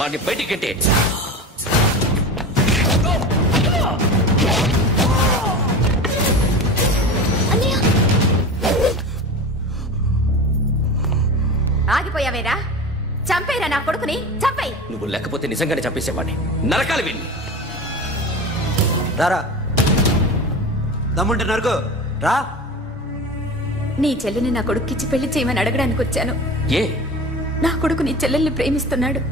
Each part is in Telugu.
వాడిని బయటికి ఆగిపోయావేరా? చంపేరా నా కొడుకుని, చంపేయి. నువ్వు లేకపోతే నిజంగానే చంపేసేవాడిని. నరకాలి విని రారా, దమ్ముంటే నరకు రా. నీ చెల్లిని నా కొడుక్కిచ్చి పెళ్లి చేయమని అడగడానికి వచ్చాను. ఏ? నా కొడుకు నీ చెల్లెల్ని ప్రేమిస్తున్నాడు.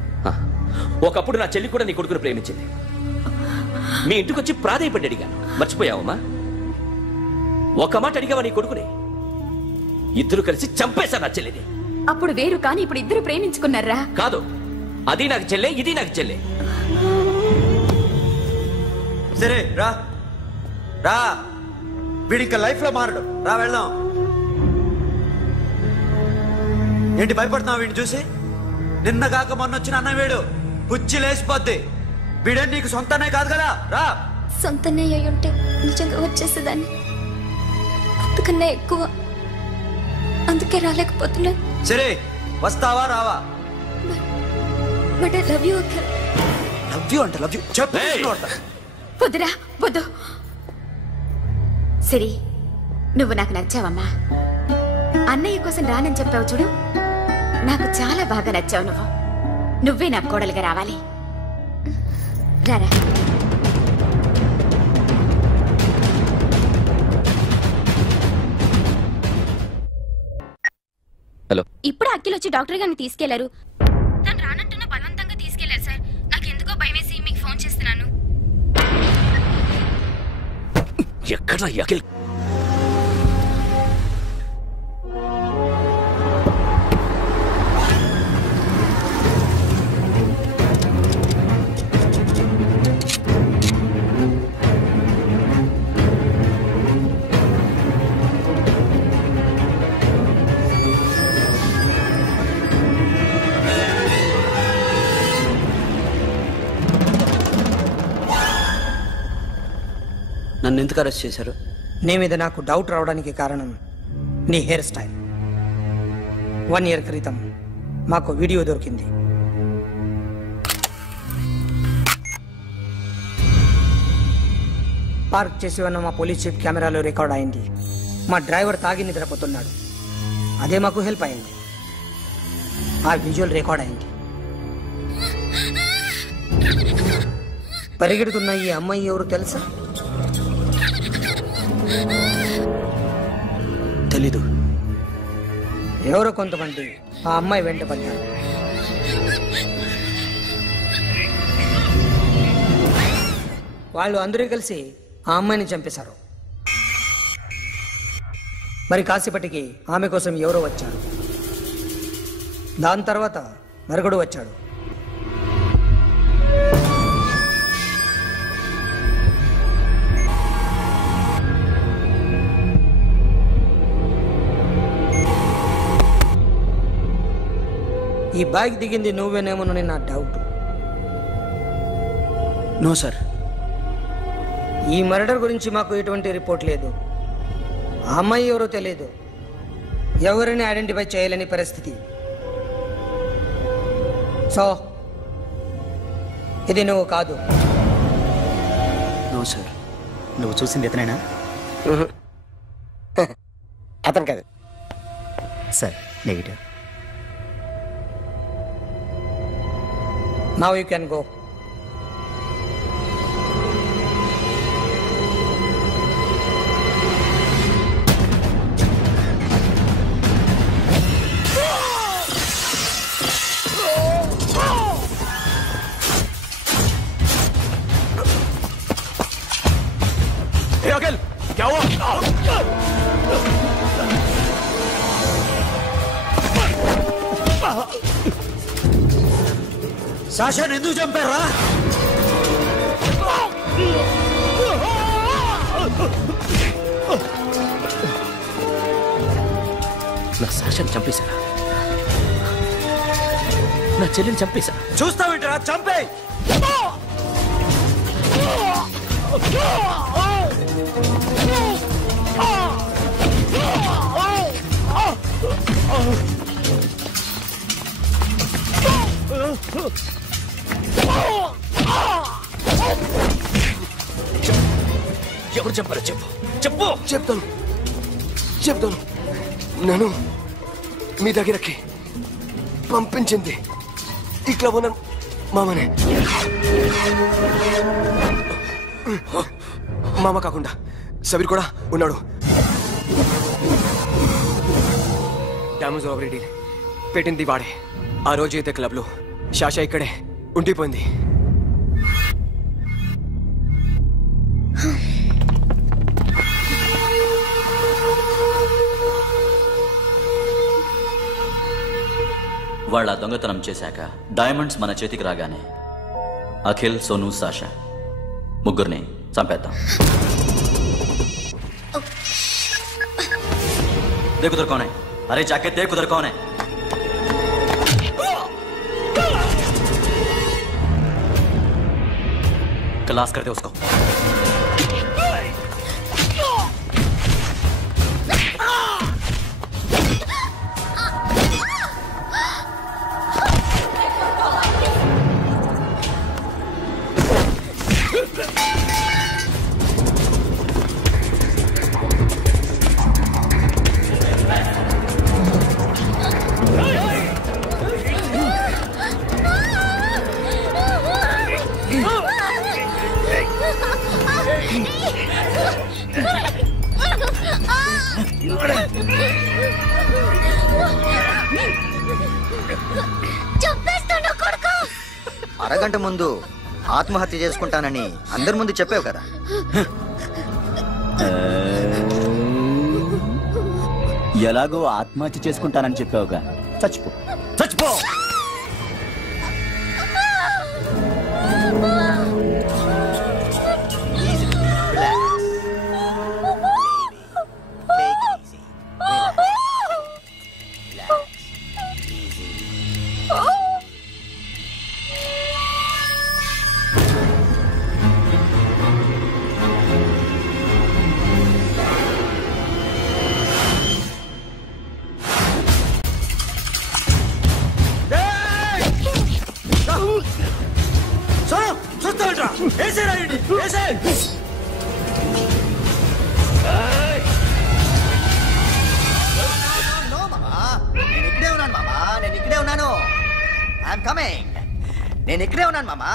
ఒకప్పుడు నా చెల్లి కూడా నీ కొడుకుని ప్రేమించింది. మీ ఇంటికి వచ్చి ప్రాధాయపడి అడిగాను, మర్చిపోయావమ్మా? ఒక మాట అడిగావా నీ కొడుకుని? ఇద్దరు కలిసి చంపేశా నా చెల్లిని. అప్పుడు వేరు, కానీ ఇప్పుడు ఇద్దరు ప్రేమించుకున్నారా? కాదు, అది నాకు చెల్లె, ఇది నాకు చెల్లె. సరే రా రా, వీడిక లైఫ్ లో మారడు. రా వెళ్దాం. ఏంటి భయపడుతున్నావు వీడిని చూసి? నిన్న కాక మొన్న వచ్చిన అన్న వీడు పుచ్చి లేచిపోద్ది. వీడే నీకు సొంతనే కాదు కదా. రా. సొంతనే అయి ఉంటే నిజంగా వచ్చేసేదాన్ని. అంతకన్నా ఎక్కువ, అందుకే రాలేకపోతున్నా. సరే వస్తావా రావా? But I love you Akhil. Love you అంటే లవ్ యూ చెప్పు. వద్దురా, వద్దు. సరే, నువ్వు నాకు నచ్చావమ్మా. అన్నయ్య కోసం రానని చెప్పావు చూడు, నాకు చాలా బాగా నచ్చావు. నువ్వే నా కోడలుగా రావాలి. రారా. హలో. ఇప్పుడు అఖిల్ వచ్చి డాక్టర్ గారిని తీసుకెళ్లారు. తను రానంటున్న బలవంతంగా తీసుకెళ్లారు సార్. నాకు ఎందుకో భయమేసి మీకు ఫోన్ చేస్తున్నాను. ఎక్కడ అఖిల్? నన్ను ఎందుకు అరెస్ట్ చేశారు? నీ మీద నాకు డౌట్ రావడానికి కారణం నీ హెయిర్ స్టైల్. 1 year క్రితం మాకు వీడియో దొరికింది. పార్క్ చేసి ఉన్న మా పోలీస్ జీప్ కెమెరాలో రికార్డ్ అయింది. మా డ్రైవర్ తాగి నిద్రపోతున్నాడు. అదే మాకు హెల్ప్ అయింది. ఆ విజువల్ రికార్డ్ అయింది. పరిగెడుతున్న ఈ అమ్మాయి ఎవరు తెలుసా? తెలీదు. ఎవరో కొంతమంది ఆ అమ్మాయి వెంట పడ్డారు. వాళ్ళు అందరూ కలిసి ఆ అమ్మాయిని చంపేశారు. మరి కాసేపటికి ఆమె కోసం ఎవరో వచ్చారు. దాని తర్వాత మరొకడు వచ్చాడు. ఈ బైక్ దిగింది నువ్వేనేమోనని నా డౌట్. No sir. ఈ మర్డర్ గురించి మాకు ఎటువంటి రిపోర్ట్ లేదు. ఆ అమ్మాయి ఎవరో తెలియదు. ఎవరిని ఐడెంటిఫై చేయలేని పరిస్థితి. సో ఇది నువ్వు కాదు. No sir. నువ్వు చూసింది ఇతనేనా? అతను కాదు sir. Negative. Now you can go. Hey, Akhil, क्या हुआ? సాషాని ఎందుకు చంపారా? నా సాషాని చంపేశారా? నా చెల్లిని చంపేశా. చూస్తావేంటిరా? చంపే. ఎవరు చెప్పారో చెప్పు చెప్పు. చెప్తాను నన్ను మీ దగ్గరకి పంపించింది ఈ క్లబ్ ఓనర్ మామనే. మామ కాకుండా సబీర్ కూడా ఉన్నాడు. డ్యామేజ్ ఓవర్ డీల్ పెట్టింది వాడే. ఆ రోజు అయితే క్లబ్లో శాషా ఇక్కడే ఉండిపోయింది. వాళ్ళ దొంగతనం చేశాక డైమండ్స్ మన చేతికి రాగానే అఖిల్, సోను, సాషా ముగ్గురిని చంపేద్దాం. देखो उधर कौन है? अरे जाके देख उधर कौन है? क्लास करते उसको. అరగంట ముందు ఆత్మహత్య చేసుకుంటానని అందరి ముందు చెప్పావు కదా. ఎలాగో ఆత్మహత్య చేసుకుంటానని చెప్పావుగా, చచ్చిపో. నేను ఇక్కడే ఉన్నాను మామా.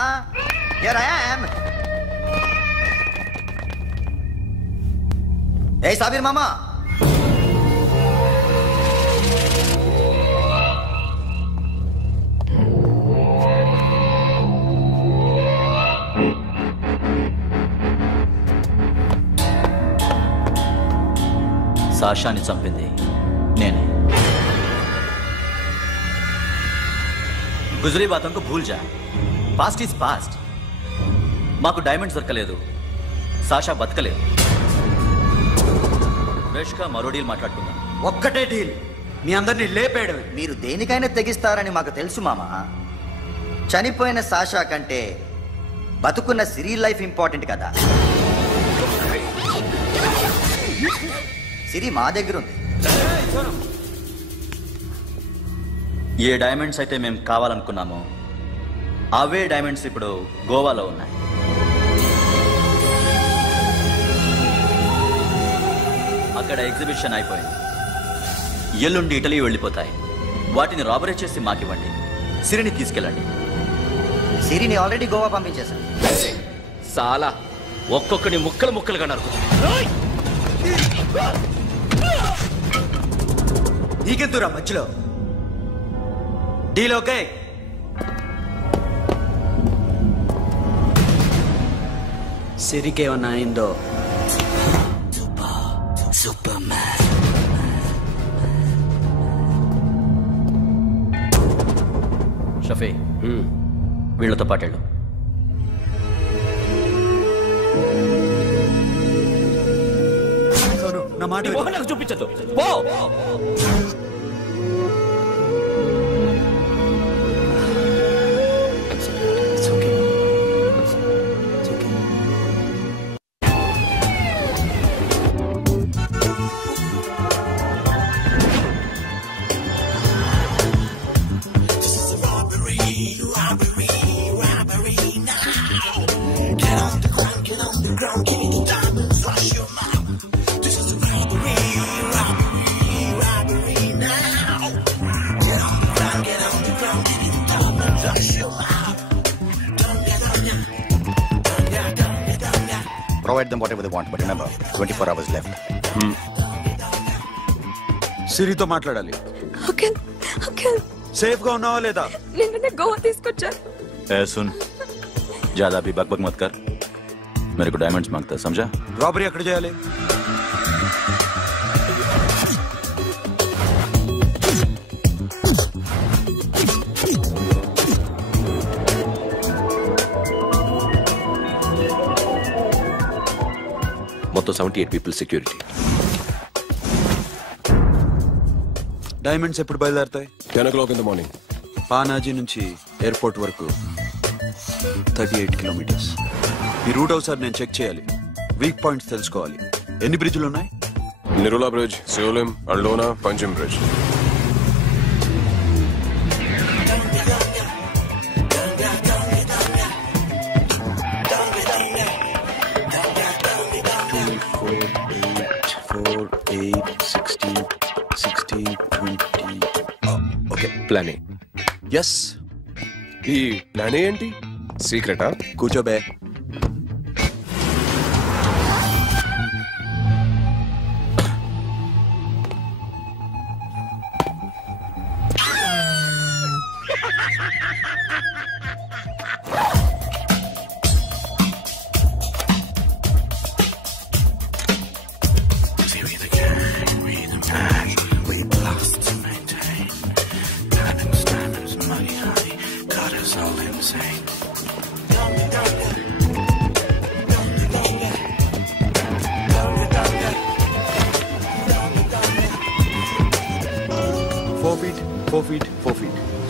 Here I am. ఏ సాబీర్ మామా, సాషాని చంపింది నేనే. గుజరీ బాతంకు భూల్ జా. Past is past. మాకు డైమండ్స్ దొరకలేదు, సాషా బతకలేదు. ఫ్రెష్గా మరో డీల్ మాట్లాడుకుందాం. ఒక్కటే డీల్, మీ అందరినీ లేపేయడమే. మీరు దేనికైనా తెగిస్తారని మాకు తెలుసు మామా. చనిపోయిన సాషా కంటే బతుకున్న సిరీ లైఫ్ ఇంపార్టెంట్ కదా. సిరి మా దగ్గర ఉంది. ఏ డైమండ్స్ అయితే మేము కావాలనుకున్నామో అవే డైమండ్స్ ఇప్పుడు గోవాలో ఉన్నాయి. అక్కడ ఎగ్జిబిషన్ అయిపోయింది. ఎల్లుండి ఇటలీ వెళ్ళిపోతాయి. వాటిని రాబరీ చేసి మాకివ్వండి. సిరిని తీసుకెళ్ళండి. సిరిని ఆల్రెడీ గోవా పంపించేశాను. సాలా ఒక్కొక్కని ముక్కలు ముక్కలుగా నరుకు. నీకెందురా మధ్యలో? Deal okay? సిరికేమన్నా అయిందో? షఫీ, వీళ్ళతో పాటేళ్ళు. నా మాట నాకు చూపించద్దు. పో. provide them whatever they want, but remember, 24 hours left. సిరితో మాట్లాడాలి. సేఫ్ గా ఉన్నావా లేదా? నిన్నే గోవా తీసుకొచ్చారు. सुन, ज्यादा भी बकबक मत कर. मेरे को डायमंड्स मांगता है, समझा? రాబరీ ఎక్కడ చేయాలి? మొత్తం 78 పీపుల్ సెక్యూరిటీ. డైమండ్స్ ఎప్పుడు బయలుదేరుతాయి? 10 o'clock in the morning. Panaji నుంచి ఎయిర్పోర్ట్ వరకు 38 కిలోమీటర్స్. ఈ రూట్ ఒకసారి నేను చెక్ చేయాలి. వీక్ పాయింట్స్ తెలుసుకోవాలి. ఎన్ని బ్రిడ్జ్లు ఉన్నాయి? Nirula Bridge, Seolim, Aldona, Panjim Bridge. Okay, plan A. Yes. ఈ ప్లాన్ ఏంటి? సీక్రెటా? కూర్చోబే.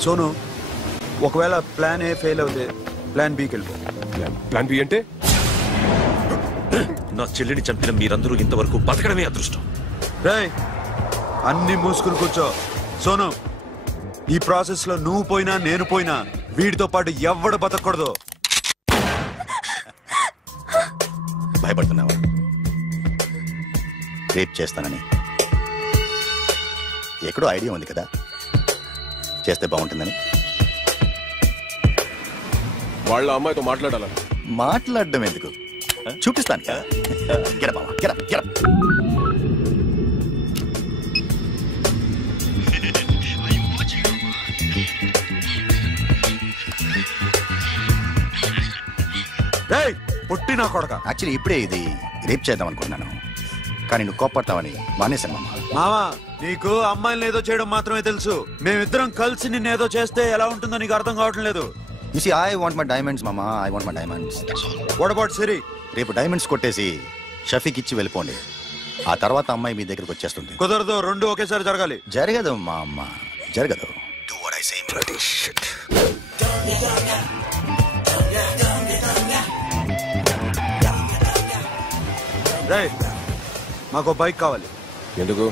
సోను, ఒకవేళ ప్లాన్ ఏ ఫెయిల్ అవుతే ప్లాన్ బికి వెళ్ళిపో. ప్లాన్ బి అంటే? నా చెల్లిని చంపిన మీరందరూ ఇంతవరకు బతకడమే అదృష్టం. రేయ్, అన్ని మూసుకుని కూర్చో. సోను, ఈ ప్రాసెస్ లో నువ్వు పోయినా నేను పోయినా వీడితో పాటు ఎవడు బతకూడదు. భయపడుతున్నావా? రేప్ చేస్తానని ఎక్కడో ఐడియా ఉంది కదా, చేస్తే బాగుంటుందని. వాళ్ళ అమ్మాయితో మాట్లాడాలని. మాట్లాడడం ఎందుకు, చూపిస్తాను. పుట్టి నా కొడక. యాక్చువల్లీ ఇప్పుడే ఇది రేప్ చేద్దాం అనుకున్నాను, కానీ నువ్వు కోపడతావని మానేశాను. మామా, నీకు అమ్మాయిని ఏదో చేయడం మాత్రమే తెలుసు. మేమిద్దరం కలిసి నిన్ను ఏదో చేస్తే ఎలా ఉంటుందో నీకు అర్థం కావటం లేదు. You see, I want my diamonds, Mama. I want my diamonds. What about Siri? రేపు డైమండ్స్ కొట్టేసి షఫీకి ఇచ్చి వెళ్ళిపోండి. ఆ తర్వాత అమ్మాయి మీ దగ్గరకు వచ్చేస్తుంది. కుదరదు, రెండు ఒకేసారి జరగాలి. జరగదు మా అమ్మ, జరగదు. Do what I say. Bloody shit. రేయ్, మాకు బైక్ కావాలి. ఎందుకు?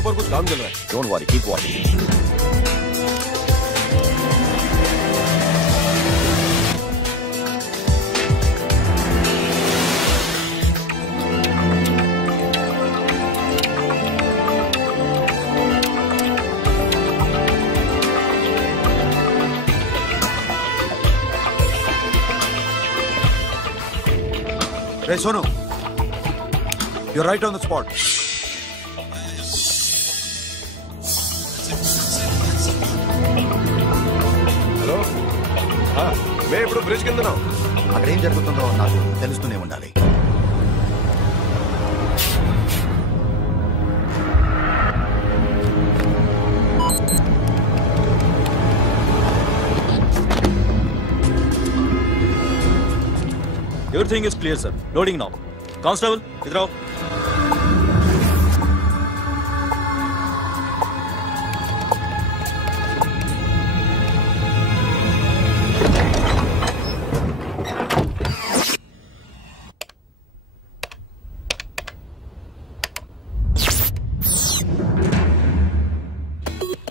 ऊपर कुछ काम चल रहा है. Don't worry, keep watching. Hey, Sonu, you're right on the spot. Hello, మేము ఇప్పుడు బ్రిడ్జ్ కింద ఉన్నాం. అక్కడ ఏం జరుగుతుందో నాకు తెలుస్తూనే ఉండాలి. Everything is clear, sir. Loading now. Constable, idhar aao.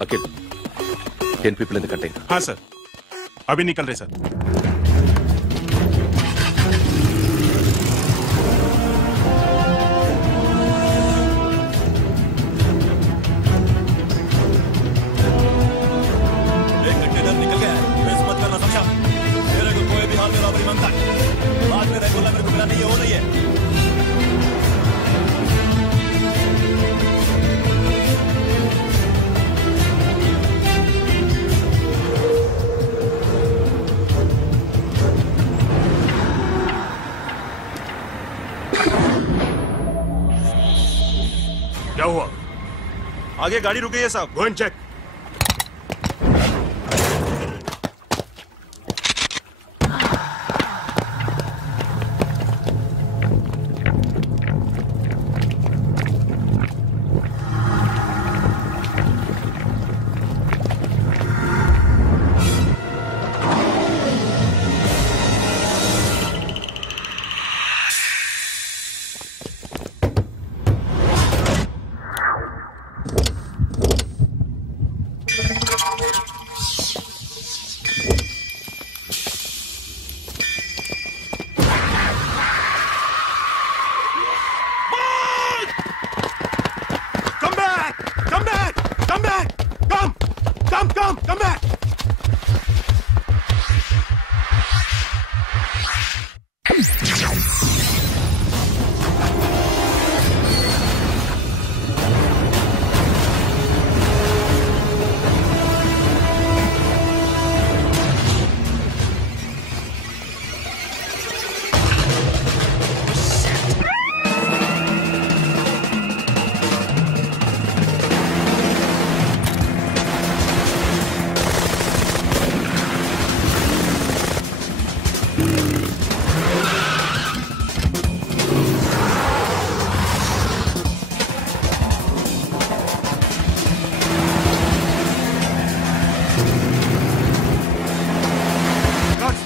Akhil, 10 people in the container. हाँ सर, अभी निकल रहे सर। एक कंटेनर निकल गया है, मिस मत करना समझा? मेरे को कोई भी हाल में रॉबरी मांगता है, बाद में रेगुलर मेरे को मिला नहीं हो रही है। क्या हुआ? आगे गाड़ी रुक गई है साहब, go and check. Come back!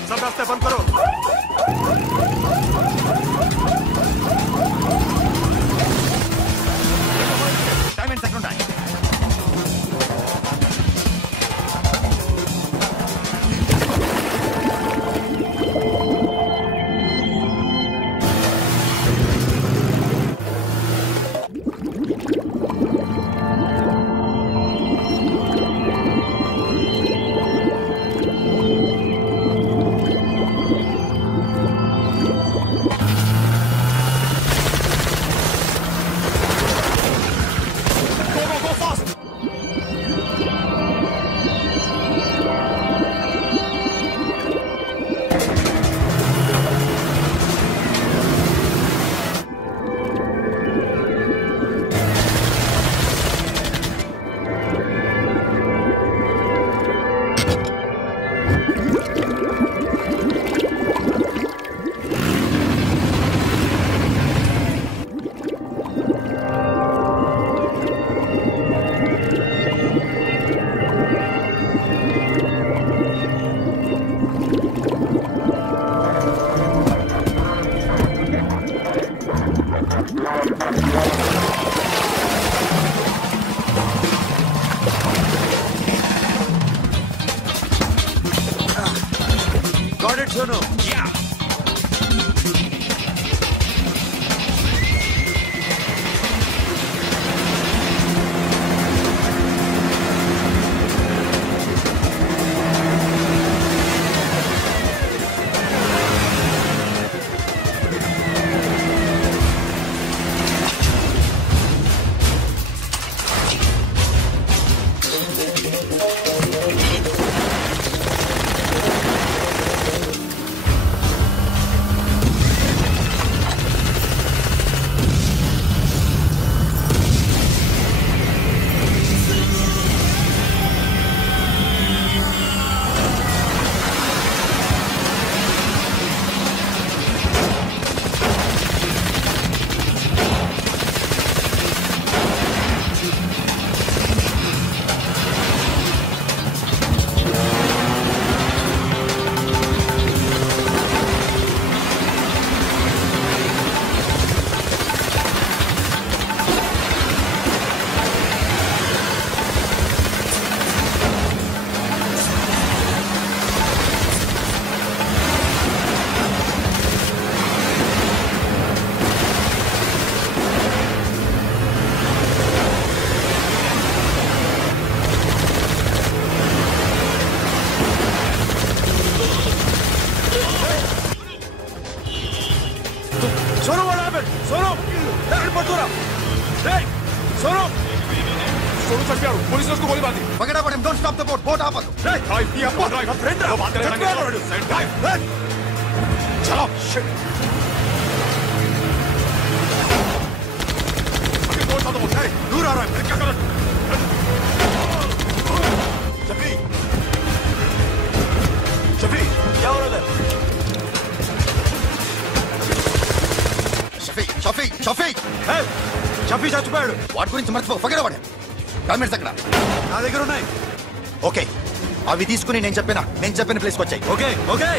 सब रास्ते बंद करो। Time and second time. Got it, Sono. Yeah. Sono Sonu चढ़ पुलिस ने उसको गोली मार दी पकड़ा पड़े don't stop the boat boat आप चलो शिट दूर आ रहा है क्या कर शफी शफी क्या हो रहा है షఫీ షఫీ షఫీ షఫీ చచ్చిపోయాడు వాటి గురించి మర్చిపో పగడ పడే డాక్యుమెంట్స్ అక్కడ నా దగ్గర ఉన్నాయి ఓకే అవి తీసుకుని నేను చెప్పిన ప్లేస్కి వచ్చాయి ఓకే ఓకే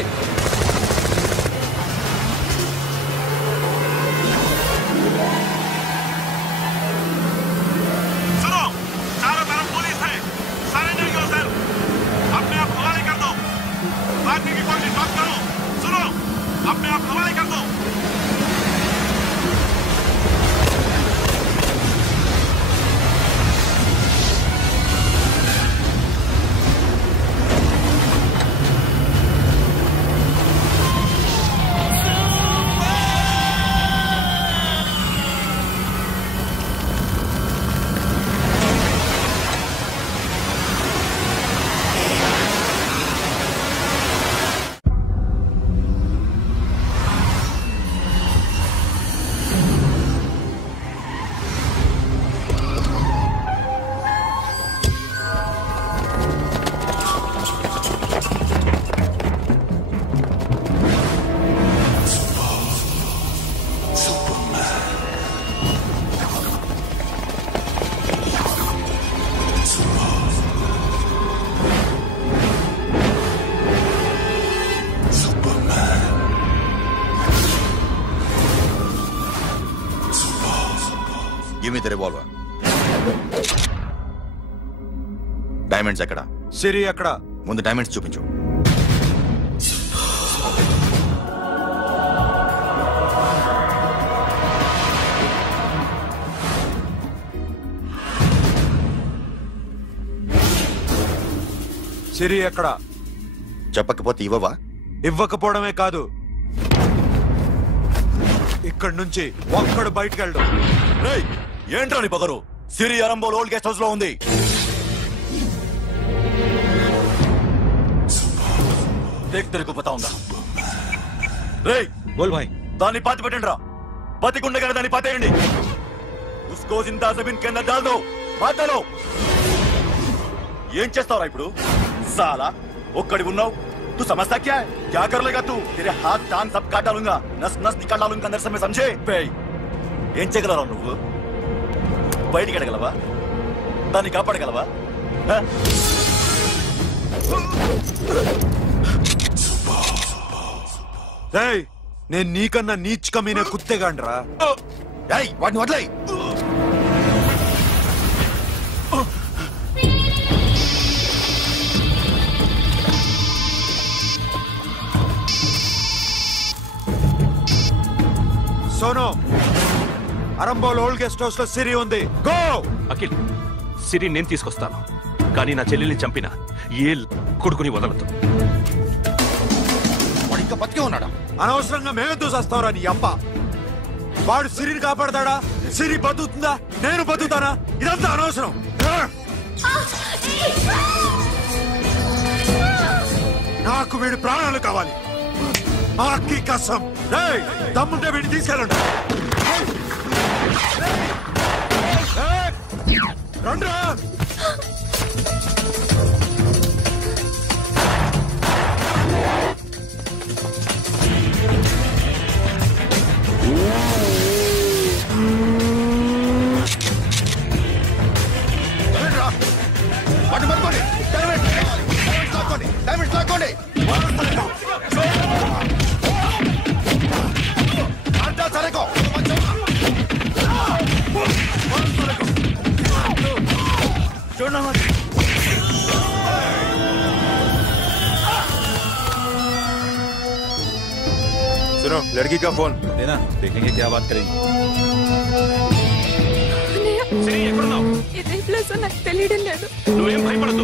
सुनो चारों तरफ पुलिस है सरेंडर करो सर अपने आप हवाले कर दो भागने की कोशिश मत करो सुनो अपने आप हवाले कर दो give me the revolver diamonds ఎక్కడ సిరి ఎక్కడ ముందు డైమండ్స్ చూపించు సిరి ఎక్కడ చెప్పకపోతే ఇవ్వవా ఇవ్వకపోవడమే కాదు ఇక్కడి నుంచి ఒక్కడు బయటకు వెళ్ళడం ఏంట్రా నీ పొగరు సిరి అరంబోల్ ఓల్డ్ గెస్ట్ హౌస్ లో ఉంది దేక్ తెరకు పతావుందా రేయ్ బోల్ భాయ్ దాన్ని పాతి పెట్టండి రా బతికుండగానే దాన్ని పాతేయండి ఉస్కో జిందా జమీన్ కింద డాల్ దో మాటలో ఏం చేస్తావురా ఇప్పుడు సాలా ఒక్కడి ఉన్నావు तू समझता क्या है क्या कर लेगा तू तेरे हाथ कान सब काट डालूंगा नस नस निकाल डालूंगा अंदर से मैं समझे ఏం చేయగలరా నువ్వు బయటికి వెళ్ళగలవా దాన్ని కాపాడగలవా నేను నీకన్నా నీచ్ కమీనే కుత్తేగాండ్రా వాటిని వదిలేయ్ Sono Arambol old guest house లో సిరి ఉంది గో అఖిల్ సిరి నేను తీసుకొస్తాను కానీ నా చెల్లెల్ని చంపిన ఏ కొడుకుని వదలదు వాడు ఇంకా బతికే ఉన్నాడా అనవసరంగా మేమెందుకు చేస్తావురా నీ అప్ప వాడు సిరిని కాపాడతాడా సిరి బతుకుతుందా నేను బతుకుతానా ఇదంతా అనవసరం నాకు వీడి ప్రాణాలు కావాలి ఆకి కసం దమ్ముంటే వీడిని తీసుకెళ్ళండి రండ్రా వాటిని పట్టుకోండి డైమండ్స్ లాక్కోండి సరేకో सुनो लड़की का फोन देना देखेंगे क्या बात करेंगे ఇదే ప్లేస్ నాకు తెలియడం లేదు నువ్వేం భయపడదు